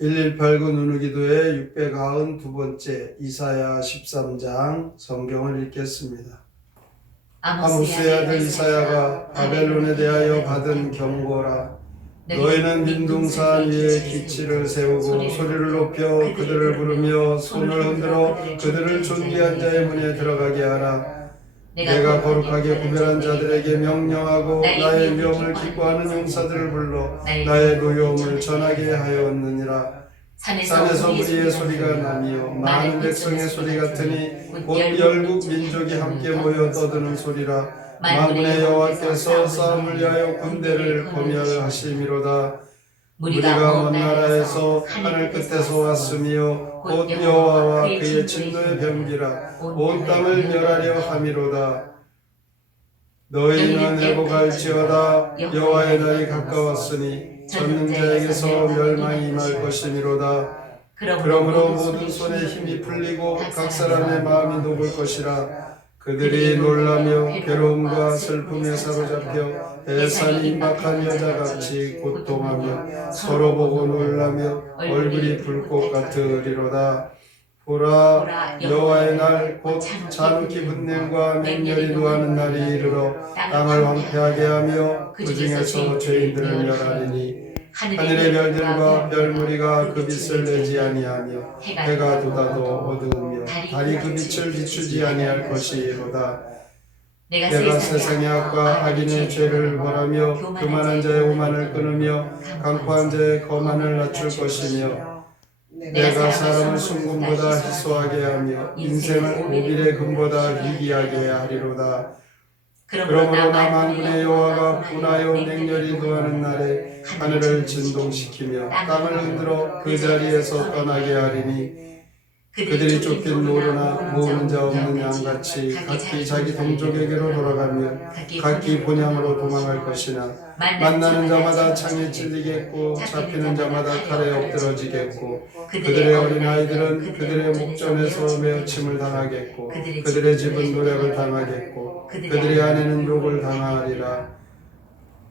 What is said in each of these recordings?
1189 누누기도의 692번째 이사야 13장 성경을 읽겠습니다. 아모스의 아들 이사야가 바벨론에 대하여 받은 경고라. 너희는 민둥산 위에 기치를 세우고 소리를 높여 그들을 부르며 손을 흔들어 그들을 존귀한 자의 문에 들어가게 하라. 내가 거룩하게 구별한 자들에게 명령하고 나의 명을 기뻐하는 용사들을 불러 나의 노여움을 전하게 하였느니라. 산에서 무리의 소리가 나며 많은 백성의 소리 같으니 곧 열국 민족이 함께 모여 떠드는 소리라. 만군의 여호와께서 싸움을 위하여 군대를 거멸하심이로다. 우리가 먼 나라에서 하늘 끝에서 왔으며 곧 여호와와 그의 진노의 병기라. 온 땅을 멸하려 함이로다. 너희는 애곡할지어다. 여호와의 날이 가까웠으니 젖는 자에게서 멸망이 임할 것이미로다. 그러므로 모든 손에 힘이 풀리고 각 사람의 마음이 녹을 것이라. 그들이 놀라며 괴로움과 슬픔에 사로잡혀 애산이 임박한 여자같이 고통하며 서로 보고 놀라며 얼굴이 불꽃 같으리로다. 보라, 여호와의 날 곧 잔혹히 분냄과 맹렬히 노하는 날이 이르러 땅을 황폐하게 하며 그 중에서 죄인들을 멸하리니 하늘의 별들과 별무리가 그 빛을 내지 아니하며 해가 돋아도 어두우며 달이 그 빛을 비추지 아니할 것이로다. 내가 세상의 악과 악인의 죄를 벌하며 교만한 자의 오만을 끊으며 강포한 자의 거만을 낮출 것이며 내가 사람을 순금보다 희소하게 하며 인생을 오빌의 금보다 희귀하게 하리로다. 그러므로 나 만군의 여호와가 분하여 맹렬히 노하는 날에 하늘을 진동시키며 땅을 흔들어 그 자리에서 떠나게 하리니 그들이 쫓긴 노루나 모으는 자 없는 양같이 각기 자기 동족에게로 돌아가며 각기 본향으로 도망할 것이나 만나는 자마다 창에 찔리겠고 잡히는 자마다 칼에 엎드러지겠고 그들의 어린아이들은 그들의 목전에서 매어침을 당하겠고 그들의 집은 노략을 당하겠고 그들의 아내는 욕을 당하리라.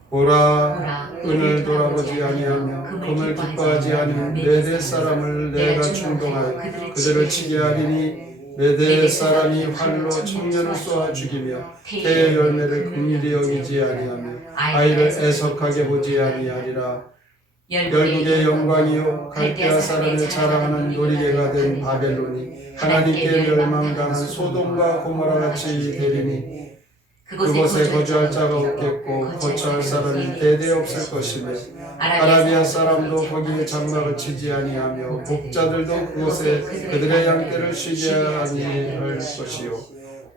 보라, 은을 돌아보지 아니하며 금을 기뻐하지 않은 메대 사람을 내가 충동하여 그들을 치게 하리니 메대 사람이 활로 청년을 쏘아 죽이며 태의 열매를 긍휼히 여기지 아니하며 아이를 애석하게 보지 아니하리라. 열국의 영광이요 갈대아 사람을 자랑하는 놀이개가 된 바벨론이 하나님께 멸망당한 소돔과 고모라같이 되리니 그곳에 거주할 자가 없겠고 거처할 사람이 대대 없을 것이며 아라비아 사람도 거기에 장막을 치지 아니하며 목자들도 그곳에 그들의 양떼를 쉬게 아니할 것이요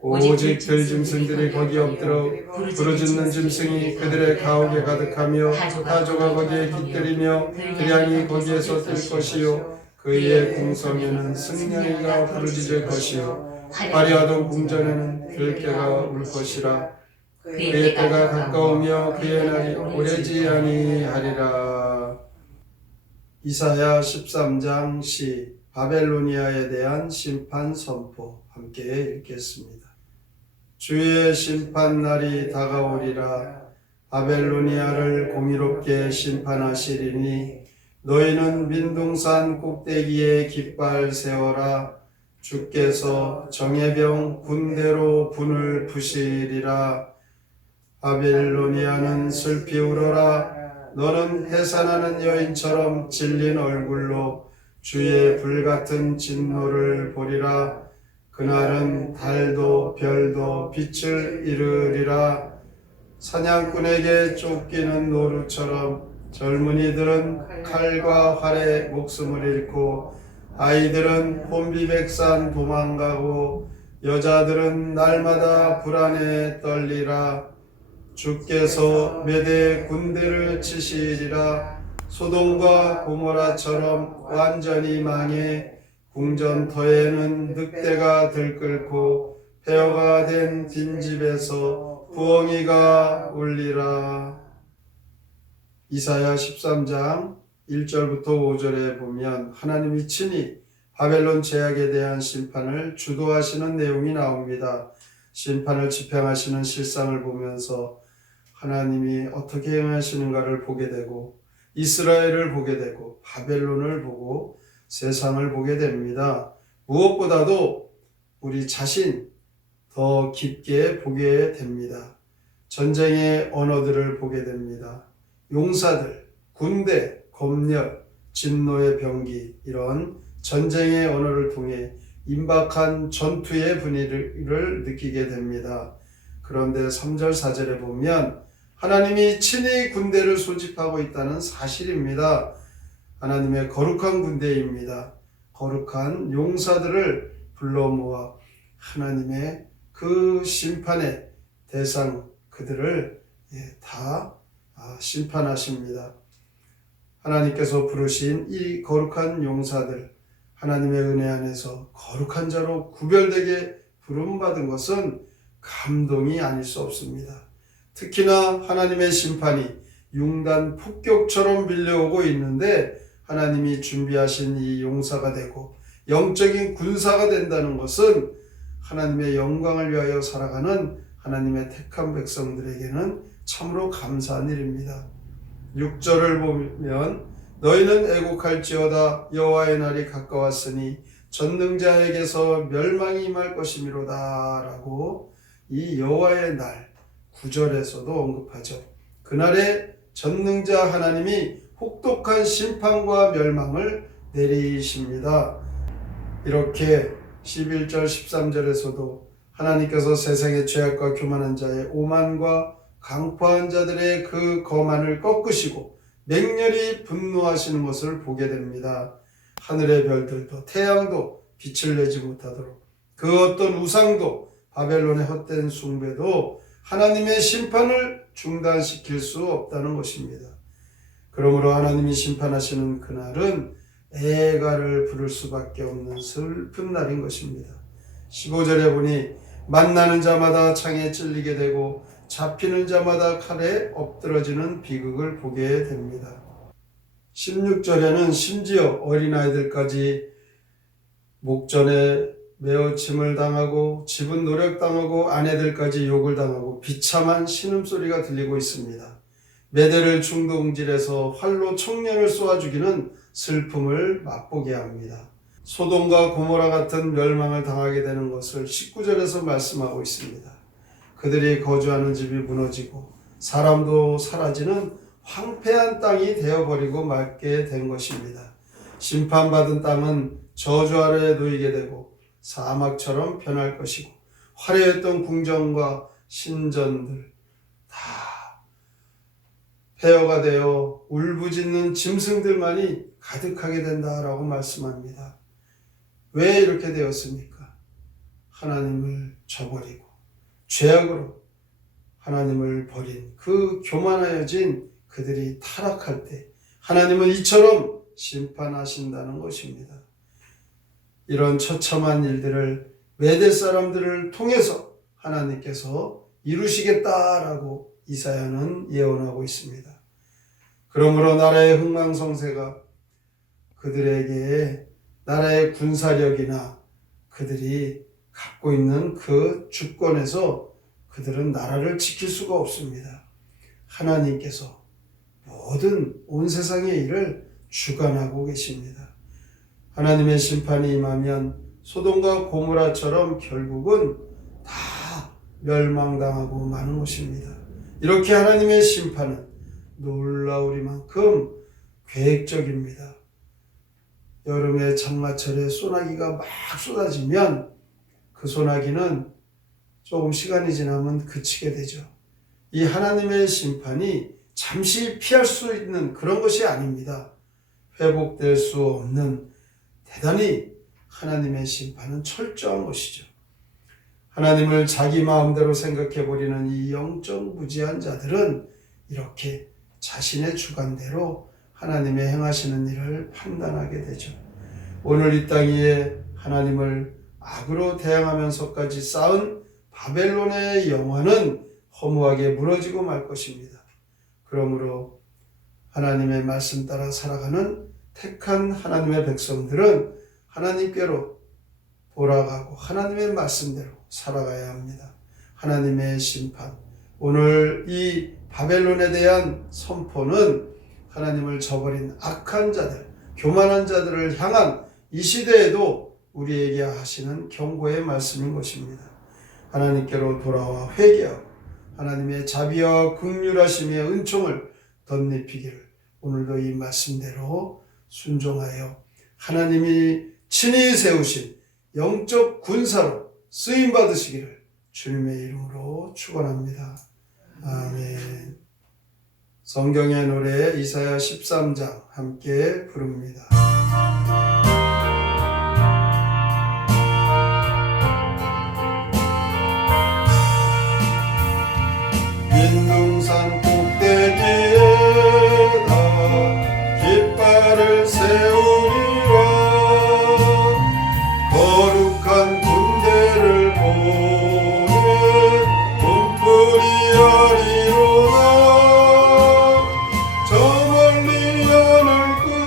오직 들짐승들이 거기 엎드려 부르짖는 짐승이 그들의 가옥에 가득하며 타조가 거기에 깃들이며 들양이 거기에서 뛸 것이요 그의 궁성에는 승냥이가 부르짖을 것이요 화려하던 궁전에는 들깨가 울 것이라. 그의 때가 가까우며 그의 날이 오래지 아니하리라. 이사야 13장 시 바벨로니아에 대한 심판 선포 함께 읽겠습니다. 주의 심판 날이 다가오리라. 바벨로니아를 공의롭게 심판하시리니 너희는 민둥산 꼭대기에 깃발 세워라. 주께서 정예병 군대로 분을 푸시리라. 바벨로니아는 슬피 울어라. 너는 해산하는 여인처럼 질린 얼굴로 주의 불같은 진노를 보리라. 그날은 달도 별도 빛을 잃으리라. 사냥꾼에게 쫓기는 노루처럼 젊은이들은 칼과 활에 목숨을 잃고 아이들은 혼비백산 도망가고 여자들은 날마다 불안에 떨리라. 주께서 메대 군대를 치시리라. 소돔과 고모라처럼 완전히 망해 궁전터에는 늑대가 들끓고 폐허가 된 빈집에서 부엉이가 울리라. 이사야 13장 1절부터 5절에 보면 하나님이 친히 바벨론 죄악에 대한 심판을 주도하시는 내용이 나옵니다. 심판을 집행하시는 실상을 보면서 하나님이 어떻게 행하시는가를 보게 되고 이스라엘을 보게 되고 바벨론을 보고 세상을 보게 됩니다. 무엇보다도 우리 자신 더 깊게 보게 됩니다. 전쟁의 언어들을 보게 됩니다. 용사들, 군대, 검열, 진노의 병기, 이런 전쟁의 언어를 통해 임박한 전투의 분위기를 느끼게 됩니다. 그런데 3절 4절에 보면 하나님이 친히 군대를 소집하고 있다는 사실입니다. 하나님의 거룩한 군대입니다. 거룩한 용사들을 불러 모아 하나님의 그 심판의 대상, 그들을 다 심판하십니다. 하나님께서 부르신 이 거룩한 용사들, 하나님의 은혜 안에서 거룩한 자로 구별되게 부름받은 것은 감동이 아닐 수 없습니다. 특히나 하나님의 심판이 융단 폭격처럼 밀려오고 있는데 하나님이 준비하신 이 용사가 되고 영적인 군사가 된다는 것은 하나님의 영광을 위하여 살아가는 하나님의 택한 백성들에게는 참으로 감사한 일입니다. 6절을 보면 너희는 애곡할지어다 여호와의 날이 가까웠으니 전능자에게서 멸망이 임할 것이미로다 라고 이 여호와의 날 9절에서도 언급하죠. 그날에 전능자 하나님이 혹독한 심판과 멸망을 내리십니다. 이렇게 11절 13절에서도 하나님께서 세상의 죄악과 교만한 자의 오만과 강포한 자들의 그 거만을 꺾으시고 맹렬히 분노하시는 것을 보게 됩니다. 하늘의 별들도 태양도 빛을 내지 못하도록 그 어떤 우상도 바벨론의 헛된 숭배도 하나님의 심판을 중단시킬 수 없다는 것입니다. 그러므로 하나님이 심판하시는 그날은 애가를 부를 수밖에 없는 슬픈 날인 것입니다. 15절에 보니 만나는 자마다 창에 찔리게 되고 잡히는 자마다 칼에 엎드러지는 비극을 보게 됩니다. 16절에는 심지어 어린아이들까지 목전에 매어침을 당하고 집은 노력당하고 아내들까지 욕을 당하고 비참한 신음소리가 들리고 있습니다. 매대를 충동질해서 활로 청년을 쏘아 죽이는 슬픔을 맛보게 합니다. 소돔과 고모라 같은 멸망을 당하게 되는 것을 19절에서 말씀하고 있습니다. 그들이 거주하는 집이 무너지고 사람도 사라지는 황폐한 땅이 되어버리고 말게 된 것입니다. 심판받은 땅은 저주 아래에 놓이게 되고 사막처럼 변할 것이고 화려했던 궁전과 신전들 다 폐허가 되어 울부짖는 짐승들만이 가득하게 된다라고 말씀합니다. 왜 이렇게 되었습니까? 하나님을 저버리고 죄악으로 하나님을 버린 그 교만하여진 그들이 타락할 때 하나님은 이처럼 심판하신다는 것입니다. 이런 처참한 일들을 메대 사람들을 통해서 하나님께서 이루시겠다라고 이사야는 예언하고 있습니다. 그러므로 나라의 흥망성쇠가 그들에게 나라의 군사력이나 그들이 갖고 있는 그 주권에서 그들은 나라를 지킬 수가 없습니다. 하나님께서 모든 온 세상의 일을 주관하고 계십니다. 하나님의 심판이 임하면 소돔과 고모라처럼 결국은 다 멸망당하고 마는 것입니다. 이렇게 하나님의 심판은 놀라우리만큼 계획적입니다. 여름의 장마철에 소나기가 막 쏟아지면 그 소나기는 조금 시간이 지나면 그치게 되죠. 이 하나님의 심판이 잠시 피할 수 있는 그런 것이 아닙니다. 회복될 수 없는 대단히 하나님의 심판은 철저한 것이죠. 하나님을 자기 마음대로 생각해버리는 이 영적 무지한 자들은 이렇게 자신의 주관대로 하나님의 행하시는 일을 판단하게 되죠. 오늘 이 땅 위에 하나님을 악으로 대항하면서까지 쌓은 바벨론의 영화는 허무하게 무너지고 말 것입니다. 그러므로 하나님의 말씀 따라 살아가는 택한 하나님의 백성들은 하나님께로 돌아가고 하나님의 말씀대로 살아가야 합니다. 하나님의 심판, 오늘 이 바벨론에 대한 선포는 하나님을 저버린 악한 자들, 교만한 자들을 향한 이 시대에도 우리에게 하시는 경고의 말씀인 것입니다. 하나님께로 돌아와 회개하고 하나님의 자비와 긍휼하심의 은총을 덧입히기를 오늘도 이 말씀대로 순종하여 하나님이 친히 세우신 영적 군사로 쓰임 받으시기를 주님의 이름으로 축원합니다. 아멘. 성경의 노래 이사야 13장 함께 부릅니다. 민둥산 꼭대기에다 깃발을 세우리라. 거룩한 군대를 보내 분풀이 하리로다. 저 멀리 하늘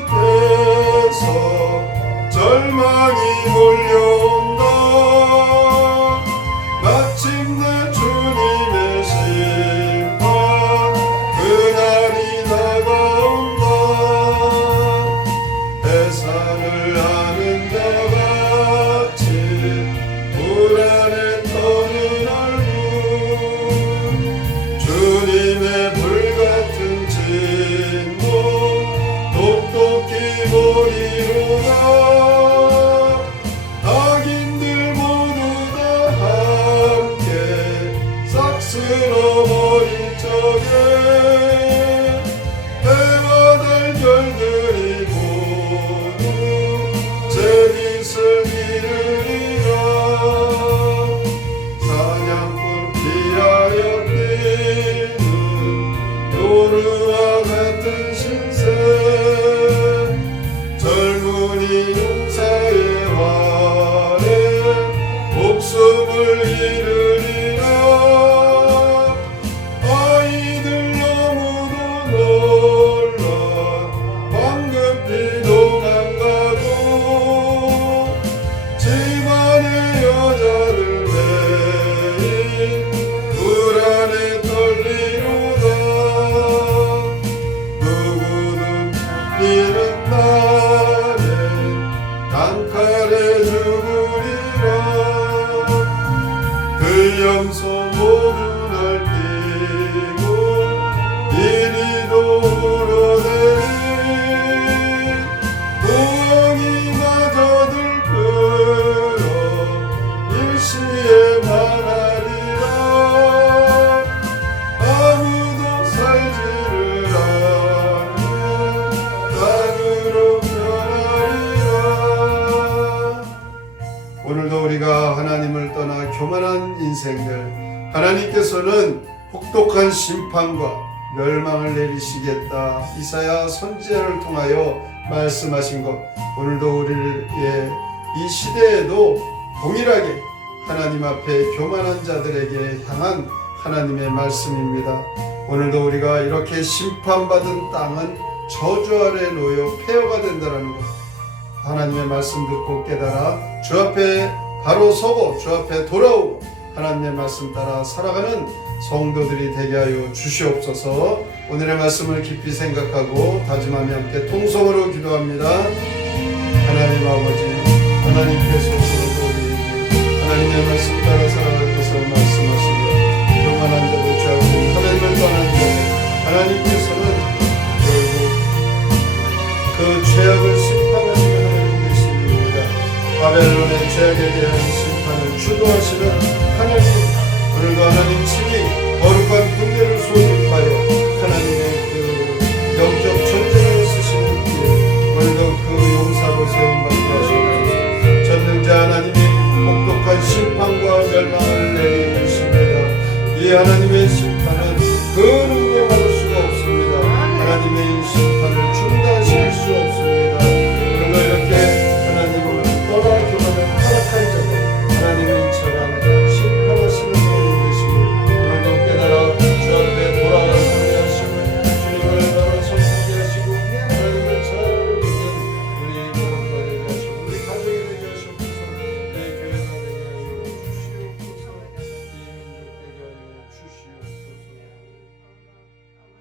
끝에서 절망이 몰려온다. 마침내 주님의 심판 그날이 다가온다. 해산을 하는 자같이 불안에 떠는 얼굴 주님의 불같은 진노 똑똑히 보리로다. 악인들 모두 다 함께 싹 쓸어버릴 적에 해와 달별들이 모두 제 빛을 잃으리라. 사냥꾼 피하여 뛰는 노루와 같은 신세 젊은이 용사의 활에 목숨을 잃으리라. 아이들 너무도 놀라 황급히 도망가고 집안의 여자들 매일 불안에 떨리로다. 누구는 이른 날에 단칼에 죽으리라. 그 염소 모두 날뛰고 이리도 울어대니 구덩이 마저 들끓어 일시에 망하리라. 아무도 살지를 않는 땅으로 변하리라. 오늘도 우리가 하나님을 떠나 교만한 인생들, 하나님께서는 혹독한 심판과 멸망을 내리시겠다 이사야 선지자를 통하여 말씀하신 것, 오늘도 우리의 이 시대에도 동일하게 하나님 앞에 교만한 자들에게 향한 하나님의 말씀입니다. 오늘도 우리가 이렇게 심판받은 땅은 저주 아래 놓여 폐허가 된다는 것, 하나님의 말씀 듣고 깨달아 주 앞에 바로 서고 주 앞에 돌아오고 하나님의 말씀 따라 살아가는 성도들이 되게 하여 주시옵소서. 오늘의 말씀을 깊이 생각하고 다짐하며 함께 통성으로 기도합니다. 하나님 아버지, 하나님께서 우리에게 하나님의 말씀 따라 살아갈 것을 말씀하시며 교만한 자들, 죄악들, 하나님을 떠난 자들, 하나님께서는 결국 그 죄악을 심판하시는 하나님 되십니다. 바벨론의 죄악에 대한 심판을 주도하시는 하나님, 오늘도 하나님 친히 거룩한 군대를 소집하여 하나님의 그 영적 전쟁을 쓰시는 길, 오늘도 그 용사로 세움받게 하시옵소서. 전능자 하나님이 혹독한 심판과 멸망을 내리십니다. 이 하나님